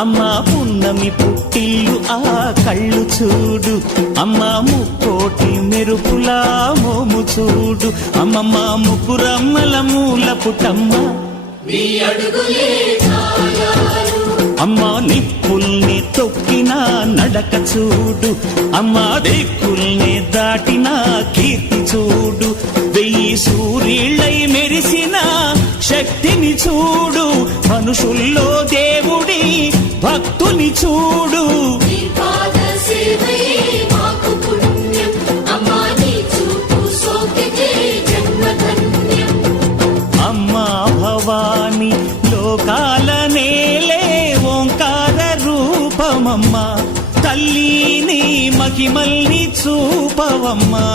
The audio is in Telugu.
అమ్మా పున్నమి పుట్టిల్లు ఆ కళ్ళు చూడు, అమ్మా ముక్కోటి మెరుపులా మోము చూడు, అమ్మమ్మ ముగ్గురమ్మల మూల పుట్టమ్మ అమ్మా నిప్పుల్ని తొక్కిన నడక చూడు, అమ్మా దిక్కుల్ని దాటిన కీర్తి చూడు, 1000 సూర్యుళ్ళై మెరిసిన శక్తిని చూడు, మనుషుల్లో దేవుడి భక్తుని చూడు. అమ్మా భవాని లోకాల నేలే ఓంకార రూపమమ్మా, తల్లిని మహిమల్ని చూపవమ్మా.